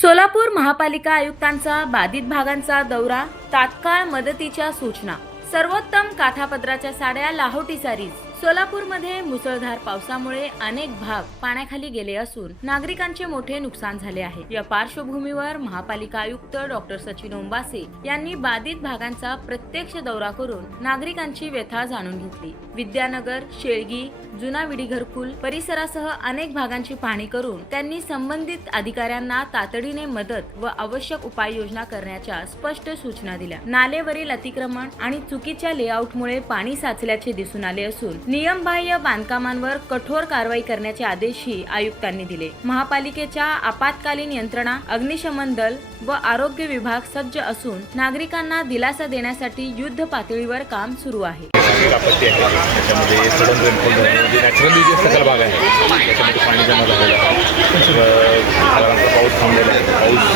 सोलापूर महापालिका आयुक्तांचा बाधित भागांचा दौरा तात्काळ मदतीच्या सूचना सर्वोत्तम काठापदराच्या साड्या लाहोटी सारीज. सोलापूरमध्ये मुसळधार पावसामुळे अनेक भाग पाण्याखाली गेले असून नागरिकांचे मोठे नुकसान झाले आहे. या पार्श्वभूमीवर महापालिका आयुक्त डॉक्टर सचिन ओंबासे यांनी बाधित भागांचा प्रत्यक्ष दौरा करून नागरिकांची व्यथा जाणून घेतली. विद्यानगर शेळगी जुना विडी घरकुल परिसरासह अनेक भागांची पाहणी करून त्यांनी संबंधित अधिकाऱ्यांना तातडीने मदत व आवश्यक उपाययोजना करण्याच्या स्पष्ट सूचना दिल्या. नालेवरील अतिक्रमण आणि चुकीच्या लेआउटमुळे पाणी साचल्याचे दिसून आले असून नियमबाह्य बांधकामांवर कठोर कारवाई करण्याचे आदेशही आयुक्तांनी दिले. महापालिकेच्या आपत्कालीन यंत्रणा अग्निशमन दल व आरोग्य विभाग सज्ज असून नागरिकांना दिलासा देण्यासाठी युद्ध पातळीवर काम सुरू आहे. त्याच्यामध्ये सडन रेनफॉल म्हणजे नॅचरली जे भाग आहे. त्याच्यामध्ये पाणी जमा झालेलं आहे. साधारणतः पाऊस थांबलेला आहे. पाऊस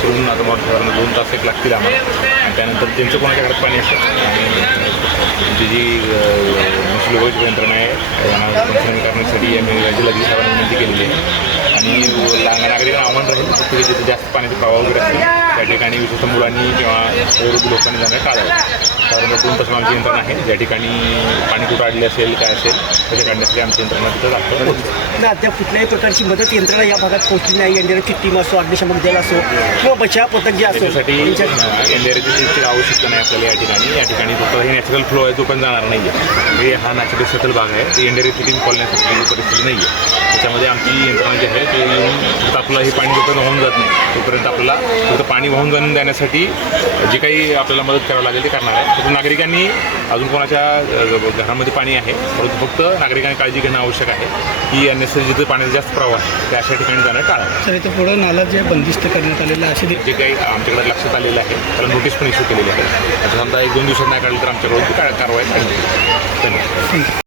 अ, आता मग साधारण दोन तास एक लागतील आम्हाला. आणि त्यानंतर त्यांचं कोणाच्या घरात पाणी असतं. आणि त्यांची जी मुस्लिम यंत्रणा आहे. यांना पंचनामे करण्यासाठी आम्ही राज्याला साहेबांना विनंती केलेली आहे. आणि लहान नागरिकांना आव्हान राहील फक्त की जिथे जास्त पाण्याचा प्रवाह वगैरे असेल त्या ठिकाणी विशेषतः मुलांनी किंवा वयोवृद्ध लोकांनी जाणं टाळावं. कारण दोन तास आमची यंत्रणा आहे. ज्या ठिकाणी पाणी कुठं अडले असेल काय असेल त्याच्या काढण्यासाठी आमची यंत्रणा तिथं ना अद्याप कुठल्याही प्रकारची मदत यंत्रणा या भागात पोहोचली नाही. एनडीआरची टीम असो अग्निशमक दल असो किंवा बचाव पथक जे असो त्यांच्या- एनडीआरची टीमची आवश्यकता नाही आपल्याला या ठिकाणी. या ठिकाणी फक्त हे नॅचरल फ्लो आहे तो पण जाणार नाही आहे हे हा नॅचरल सतल भाग आहे. ती एनडीआरची टीम कॉलण्यासाठी परिस्थिती नाही आहे त्याच्यामध्ये आमची यंत्रणा जी आहे ते येऊन आपलं हे पाणी जोपर्यंत वाहून जात नाही तोपर्यंत आपल्याला फक्त पाणी वाहून जाऊन देण्यासाठी जी काही आपल्याला मदत करावी लागेल ते करणार आहे. फक्त नागरिकांनी अजून कोणाच्या घरामध्ये पाणी आहे परंतु फक्त नागरिकांनी काळजी घेणं आवश्यक आहे. की अनेसरी जिथं पाण्याचा जास्त प्रवाह आहे त्या अशा ठिकाणी जाणं टाळावं तर इथे पुढं नाला जे बंदिस्त करण्यात आलेलं आहे, असे जे काही आमच्याकडे लक्षात आलेलं आहे त्याला नोटीस पण इश्यू केलेली आहे. आता समजा एक दोन दिवसात नाही काढलं तर आमच्याकडून कारवाई. धन्यवाद.